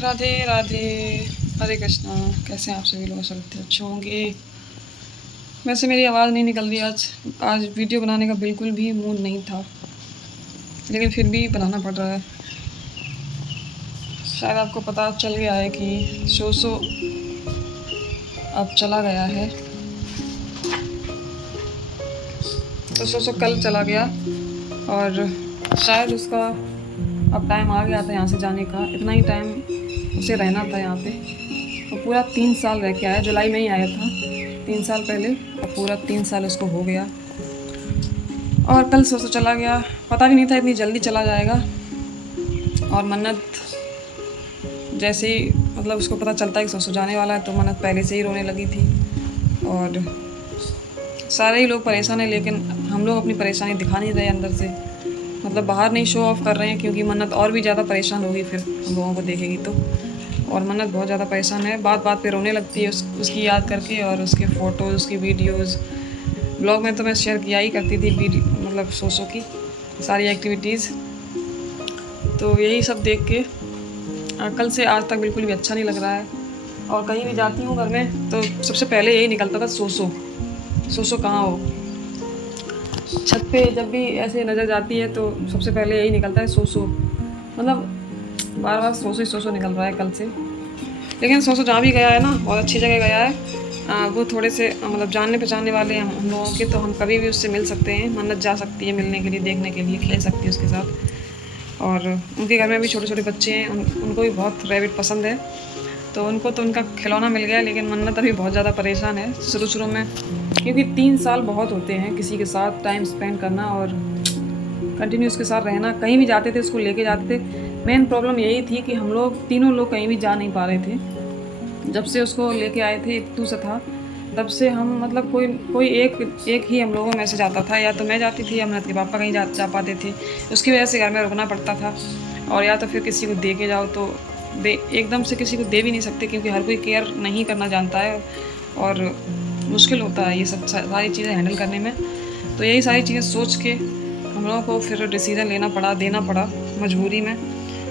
राधे राधे, हरे कृष्णा। कैसे हैं आप सभी लोग? आशा करते हैं अच्छे होंगे। वैसे मेरी आवाज़ नहीं निकल रही आज वीडियो बनाने का बिल्कुल भी मूड नहीं था, लेकिन फिर भी बनाना पड़ रहा है। शायद आपको पता चल गया है कि सोसो अब चला गया है। तो सोसो कल चला गया और शायद उसका अब टाइम आ गया था यहाँ से जाने का। इतना ही टाइम उसे रहना था यहाँ पे। वो पूरा 3 साल रह के आया, जुलाई में ही आया था 3 साल पहले, और पूरा 3 साल उसको हो गया। और कल सोसो चला गया, पता भी नहीं था इतनी जल्दी चला जाएगा। और मन्नत जैसे ही मतलब उसको पता चलता है कि सोसो जाने वाला है तो मन्नत पहले से ही रोने लगी थी। और सारे ही लोग परेशान हैं, लेकिन हम लोग अपनी परेशानी दिखा नहीं रहे अंदर से, मतलब बाहर नहीं शो ऑफ कर रहे हैं, क्योंकि मन्नत और भी ज़्यादा परेशान होगी फिर हम लोगों को देखेगी तो। और मन्नत बहुत ज़्यादा परेशान है, बात बात पे रोने लगती है उसकी याद करके, और उसके फ़ोटोज़, उसकी वीडियोज़। ब्लॉग में तो मैं शेयर किया ही करती थी मतलब सोसो की सारी एक्टिविटीज़। तो यही सब देख के कल से आज तक बिल्कुल भी अच्छा नहीं लग रहा है। और कहीं भी जाती हूँ घर में तो सबसे पहले यही निकलता था, सोसो सोसो कहाँ हो। छत पे जब भी ऐसे नज़र जाती है तो सबसे पहले यही निकलता है, सोसो। मतलब बार बार सोसो ही सोसो निकल रहा है कल से। लेकिन सोसो जहाँ भी गया है ना, बहुत अच्छी जगह गया है। वो थोड़े से मतलब जानने पहचानने वाले हैं हम लोगों के, तो हम कभी भी उससे मिल सकते हैं। मन्नत जा सकती है मिलने के लिए, देखने के लिए, खेल सकती है उसके साथ। और उनके घर में भी छोटे छोटे बच्चे हैं, उनको भी बहुत रैबिट पसंद है, तो उनको तो उनका खिलौना मिल गया। लेकिन मन्नत अभी बहुत ज़्यादा परेशान है शुरू में, क्योंकि 3 साल बहुत होते हैं किसी के साथ टाइम स्पेंड करना और कंटिन्यू उसके साथ रहना। कहीं भी जाते थे उसको लेके जाते थे। मेन प्रॉब्लम यही थी कि हम लोग तीनों लोग कहीं भी जा नहीं पा रहे थे। जब से उसको लेके आए थे, इत्तू से था, तब से हम मतलब कोई एक ही हम लोगों में से जाता था। या तो मैं जाती थी या मन्नत के पापा कहीं जा पाते थे, उसकी वजह से घर में रुकना पड़ता था। और या तो फिर किसी को दे के जाओ तो एकदम से किसी को दे भी नहीं सकते, क्योंकि हर कोई केयर नहीं करना जानता है और मुश्किल होता है ये सब सारी चीज़ें हैंडल करने में। तो यही सारी चीज़ें सोच के हम लोगों को फिर डिसीज़न देना पड़ा मजबूरी में।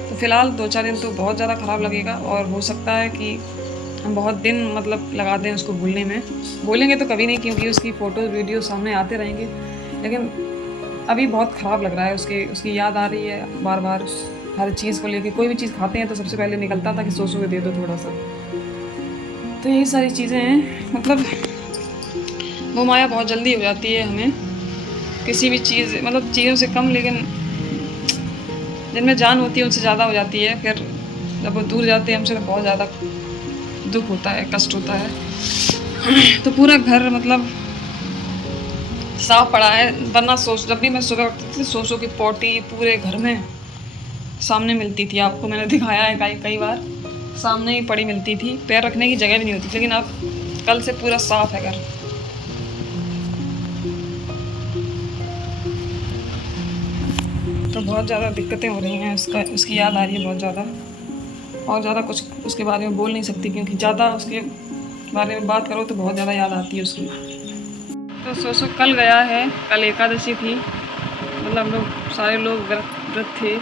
तो फ़िलहाल 2-4 दिन तो बहुत ज़्यादा ख़राब लगेगा, और हो सकता है कि हम बहुत दिन मतलब लगा दें उसको भूलने में। भूलेंगे तो कभी नहीं, क्योंकि उसकी फ़ोटो वीडियो सामने आते रहेंगे, लेकिन अभी बहुत ख़राब लग रहा है। उसकी याद आ रही है बार बार हर चीज़ को लेके। कोई भी चीज़ खाते हैं तो सबसे पहले निकलता था कि सोसो को दे दो थोड़ा सा। तो यही सारी चीज़ें हैं, मतलब वो माया बहुत जल्दी हो जाती है हमें, किसी भी चीज़ मतलब चीज़ों से कम, लेकिन जिनमें जान होती है उनसे ज़्यादा हो जाती है। फिर जब वो दूर जाते हैं हमसे तो बहुत ज़्यादा दुख होता है, कष्ट होता है। तो पूरा घर मतलब साफ पड़ा है, वरना जब भी मैं सुबह उठती थी सोसो की पोटी पूरे घर में सामने मिलती थी। आपको मैंने दिखाया है कई बार, सामने ही पड़ी मिलती थी, पैर रखने की जगह भी नहीं होती। लेकिन अब कल से पूरा साफ है घर। तो बहुत ज़्यादा दिक्कतें हो रही हैं, उसकी याद आ रही है बहुत ज़्यादा। और ज़्यादा कुछ उसके बारे में बोल नहीं सकती, क्योंकि ज़्यादा उसके बारे में बात करो तो बहुत ज़्यादा याद आती है उसकी। तो सोसो कल गया है, कल एकादशी थी, मतलब हम लोग सारे लोग व्रत थे।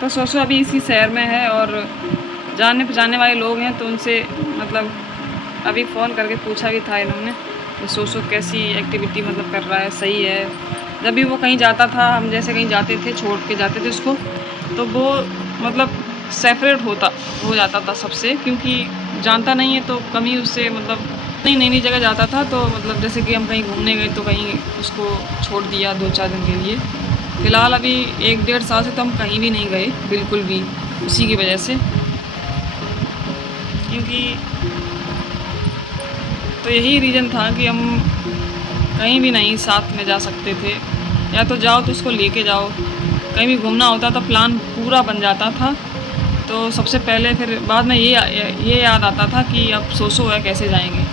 तो सोसो अभी इसी शहर में है, और जानने पहचानने वाले लोग हैं, तो उनसे मतलब अभी फ़ोन करके पूछा भी था इन्होंने कि सोसो कैसी एक्टिविटी मतलब कर रहा है, सही है। जब भी वो कहीं जाता था, हम जैसे कहीं जाते थे छोड़ के जाते थे उसको, तो वो मतलब सेपरेट हो जाता था सबसे, क्योंकि जानता नहीं है तो कभी उससे मतलब नई जगह जाता था। तो मतलब जैसे कि हम कहीं घूमने गए तो कहीं उसको छोड़ दिया 2-4 दिन के लिए। फ़िलहाल अभी 1-1.5 साल से तो हम कहीं भी नहीं गए बिल्कुल भी, उसी की वजह से। क्योंकि तो यही रीज़न था कि हम कहीं भी नहीं साथ में जा सकते थे। या तो जाओ तो उसको लेके जाओ, कहीं भी घूमना होता था प्लान पूरा बन जाता था, तो सबसे पहले फिर बाद में ये याद आता था कि अब सोसो है कैसे जाएंगे।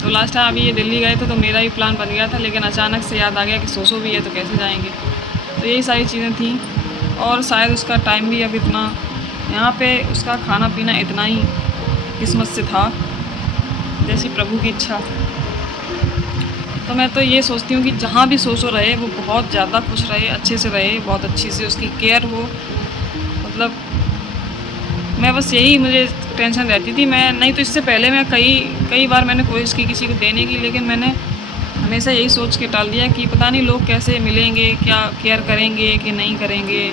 तो लास्ट टाइम अभी ये दिल्ली गए थे तो मेरा भी प्लान बन गया था, लेकिन अचानक से याद आ गया कि सोसो भी है तो कैसे जाएंगे। तो यही सारी चीज़ें थी। और शायद उसका टाइम भी अब इतना, यहाँ पे उसका खाना पीना इतना ही किस्मत से था, जैसी प्रभु की इच्छा। तो मैं तो ये सोचती हूँ कि जहाँ भी सोचो रहे वो बहुत ज़्यादा खुश रहे, अच्छे से रहे, बहुत अच्छी से उसकी केयर हो। मतलब मैं बस यही मुझे टेंशन रहती थी। मैं नहीं तो इससे पहले मैं कई कई बार मैंने कोशिश की किसी को देने की, लेकिन मैंने हमेशा यही सोच के टाल दिया कि पता नहीं लोग कैसे मिलेंगे, क्या केयर करेंगे कि नहीं करेंगे।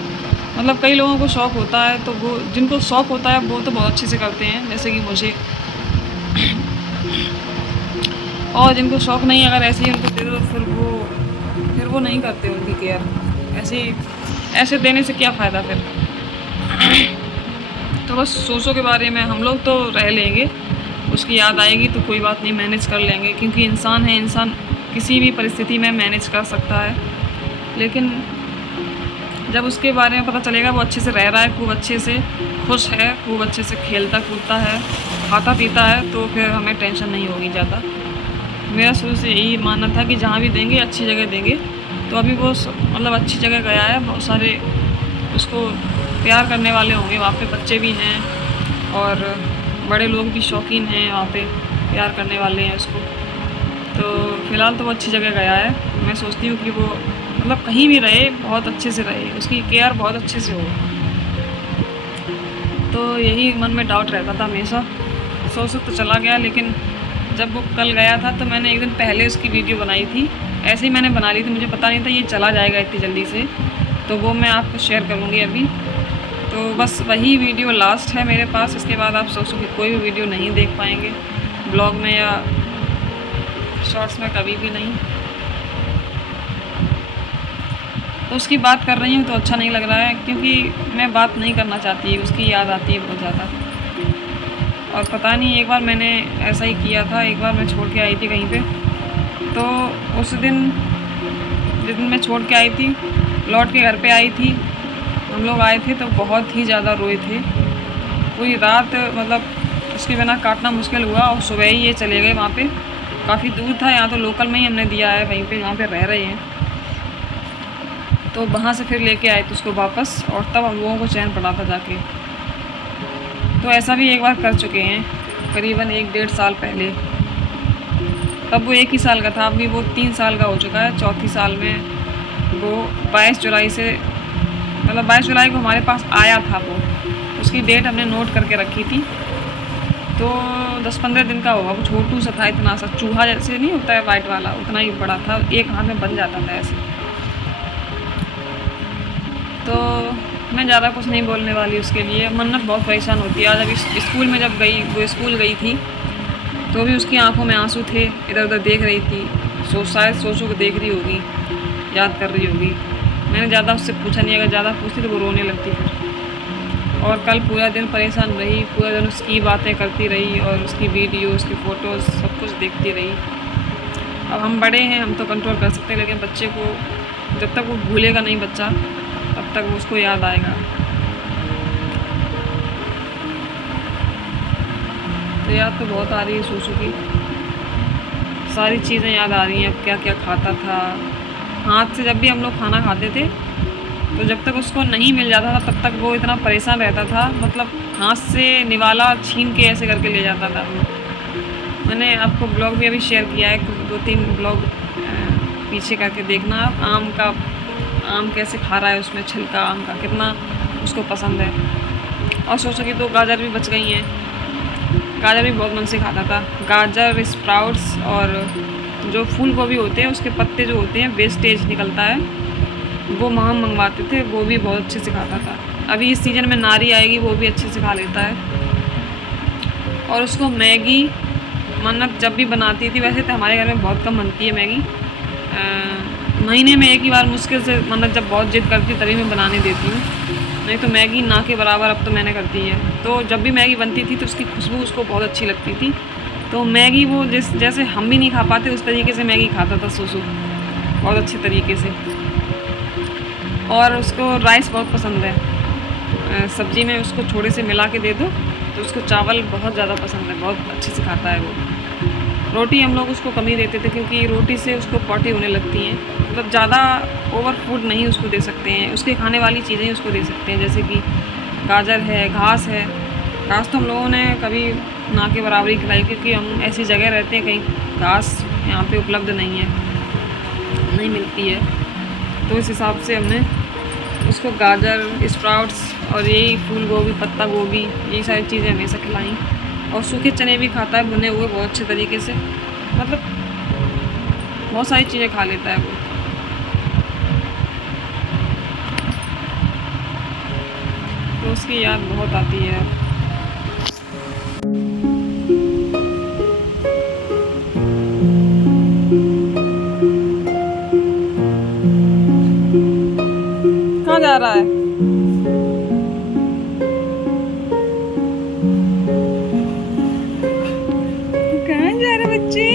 मतलब कई लोगों को शौक़ होता है, तो वो जिनको शौक़ होता है वो तो बहुत अच्छे से करते हैं, जैसे कि मुझे। और जिनको शौक़ नहीं है, अगर ऐसे ही उनको दे दो फिर वो नहीं करते उनकी केयर। ऐसे देने से क्या फ़ायदा फिर। तो बस सोचो के बारे में हम लोग तो रह लेंगे, उसकी याद आएगी तो कोई बात नहीं, मैनेज कर लेंगे, क्योंकि इंसान है, इंसान किसी भी परिस्थिति में मैनेज कर सकता है। लेकिन जब उसके बारे में पता चलेगा वो अच्छे से रह रहा है, खूब अच्छे से खुश है, खूब अच्छे से खेलता कूदता है, खाता पीता है, तो फिर हमें टेंशन नहीं होगी ज़्यादा। मेरा शुरू से यही मानना था कि जहाँ भी देंगे अच्छी जगह देंगे। तो अभी वो मतलब अच्छी जगह गया है, बहुत सारे उसको प्यार करने वाले होंगे, वहाँ पे बच्चे भी हैं और बड़े लोग भी शौकीन हैं, वहाँ पे प्यार करने वाले हैं उसको। तो फ़िलहाल तो वो अच्छी जगह गया है। मैं सोचती हूँ कि वो मतलब कहीं भी रहे बहुत अच्छे से रहे, उसकी केयर बहुत अच्छे से हो। तो यही मन में डाउट रहता था हमेशा। सोच तो चला गया, लेकिन जब वो कल गया था तो मैंने एक दिन पहले उसकी वीडियो बनाई थी। ऐसे ही मैंने बना ली थी, मुझे पता नहीं था ये चला जाएगा इतनी जल्दी से। तो वो मैं आपको शेयर करूँगी अभी। तो बस वही वीडियो लास्ट है मेरे पास। इसके बाद आप सोचो कि कोई भी वीडियो नहीं देख पाएंगे ब्लॉग में या शॉर्ट्स में, कभी भी नहीं। तो उसकी बात कर रही हूँ तो अच्छा नहीं लग रहा है, क्योंकि मैं बात नहीं करना चाहती, उसकी याद आती है बहुत ज़्यादा। और पता नहीं, एक बार मैंने ऐसा ही किया था। एक बार मैं छोड़ के आई थी कहीं पे, तो उस दिन जिस दिन मैं छोड़ के आई थी, लौट के घर पे आई थी, हम लोग आए थे तो बहुत ही ज़्यादा रोए थे पूरी रात। मतलब उसके बिना काटना मुश्किल हुआ, और सुबह ही ये चले गए। वहाँ पे काफ़ी दूर था, यहाँ तो लोकल में ही हमने दिया है, वहीं पे जहाँ पे रह रहे हैं। तो वहाँ से फिर लेके आए थे उसको वापस, और तब हम लोगों को चैन पड़ा था जाके। तो ऐसा भी एक बार कर चुके हैं, करीबन 1-1.5 साल पहले। तब वो 1 ही साल का था, अभी वो 3 साल का हो चुका है। चौथी साल में वो 22 जुलाई से, मतलब 22 जुलाई को हमारे पास आया था वो। उसकी डेट हमने नोट करके रखी थी। तो 10-15 दिन का होगा। वो छोटू सा था, इतना सा चूहा जैसे नहीं होता है वाइट वाला, उतना ही बड़ा था, एक हाथ में बन जाता था ऐसे। तो मैं ज़्यादा कुछ नहीं बोलने वाली उसके लिए। मन्नत बहुत परेशान होती है। आज अभी स्कूल में जब गई, वो स्कूल गई थी, तो भी उसकी आंखों में आंसू थे, इधर उधर देख रही थी। शायद सोचो को देख रही होगी, याद कर रही होगी। मैंने ज़्यादा उससे पूछा नहीं, अगर ज़्यादा पूछती तो वो रोने लगती फिर। और कल पूरा दिन परेशान रही, पूरा दिन उसकी बातें करती रही, और उसकी वीडियो, उसकी फ़ोटोज़ सब कुछ देखती रही। अब हम बड़े हैं, हम तो कंट्रोल कर सकते हैं, लेकिन बच्चे को जब तक वो भूलेगा नहीं बच्चा, तब तक वो उसको याद आएगा। तो याद तो बहुत आ रही है सूसू की, सारी चीज़ें याद आ रही हैं। अब क्या क्या खाता था हाथ से। जब भी हम लोग खाना खाते थे, तो जब तक उसको नहीं मिल जाता था तब तक वो इतना परेशान रहता था। मतलब हाथ से निवाला छीन के ऐसे करके ले जाता था। मैंने आपको ब्लॉग भी अभी शेयर किया है, 2-3 ब्लॉग पीछे करके देखना आप। आम कैसे खा रहा है, उसमें छिलका आम का कितना उसको पसंद है। और सोचो कि 2 गाजर भी बच गई हैं। गाजर भी बहुत मन से खाता था। गाजर, स्प्राउट्स, और जो फूल गोभी होते हैं उसके पत्ते जो होते हैं, वेस्टेज निकलता है, वो हम मंगवाते थे, वो भी बहुत अच्छे से खाता था। अभी इस सीज़न में नारी आएगी, वो भी अच्छे से खा लेता है। और उसको मैगी मन्नत जब भी बनाती थी, वैसे तो हमारे घर में बहुत कम बनती है मैगी, महीने में 1 ही बार मुश्किल से मन्नत जब बहुत जिद करती तभी मैं बनाने देती हूँ, नहीं तो मैगी ना के बराबर अब तो मैंने कर दी है। तो जब भी मैगी बनती थी तो उसकी खुशबू उसको बहुत अच्छी लगती थी। तो मैगी वो जैसे हम भी नहीं खा पाते, उस तरीके से मैगी खाता था सूसू, बहुत अच्छे तरीके से। और उसको राइस बहुत पसंद है, सब्ज़ी में उसको थोड़े से मिला के दे दो तो उसको चावल बहुत ज़्यादा पसंद है, बहुत अच्छे से खाता है वो। रोटी हम लोग उसको कम ही देते थे, क्योंकि रोटी से उसको पॉटी होने लगती हैं। मतलब ज़्यादा ओवर फूड नहीं उसको दे सकते हैं, उसके खाने वाली चीज़ें उसको दे सकते हैं, जैसे कि गाजर है, घास है। घास तो हम लोगों ने कभी ना के बराबरी खिलाई, क्योंकि हम ऐसी जगह रहते हैं कहीं घास यहाँ पे उपलब्ध नहीं है। नहीं मिलती है, तो इस हिसाब से हमने उसको गाजर, स्प्राउट्स और यही फूल गोभी, पत्ता गोभी, यही सारी चीज़ें हमेशा खिलाई। और सूखे चने भी खाता है, भुने हुए बहुत अच्छे तरीके से, मतलब बहुत सारी चीज़ें खा लेता है वो। तो उसकी याद बहुत आती है। कहाँ जा रहा है? कहाँ जा रहे बच्चे?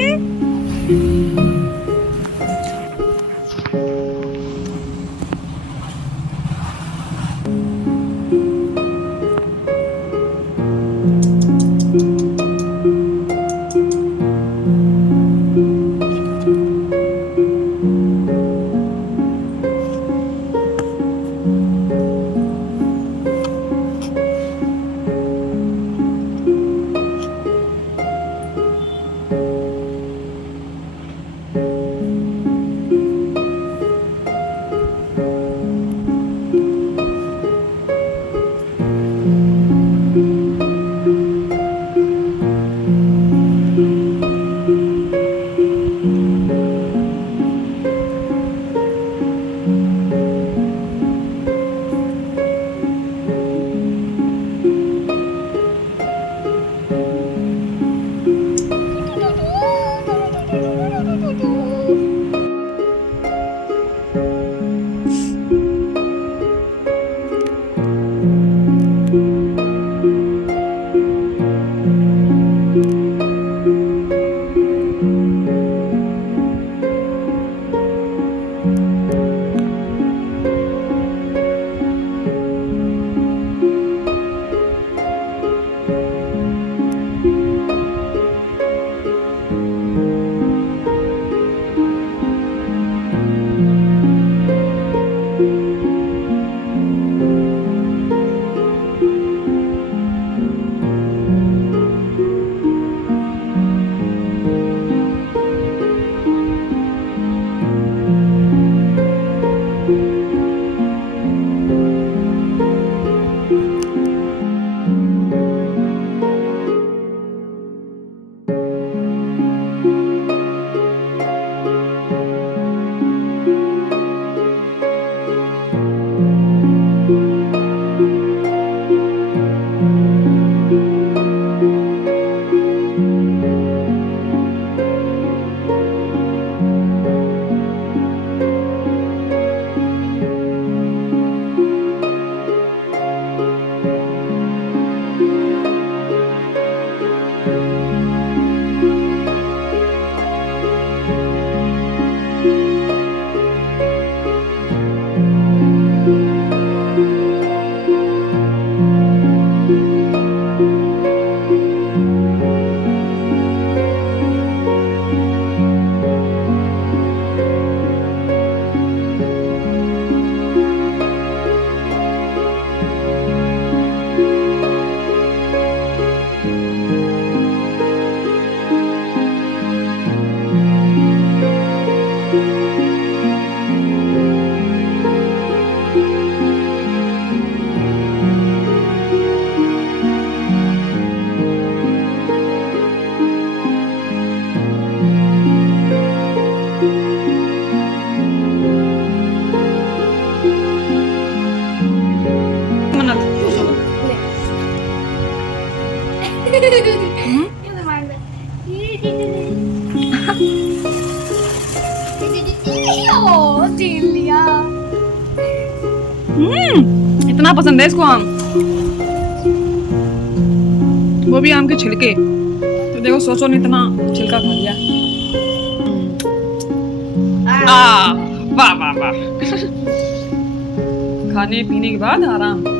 इतना पसंद है इसको आम, वो भी आम के छिलके। तो देखो सोचो ने इतना छिलका खा लिया। वाह वाह वाह। खाने पीने के बाद आराम।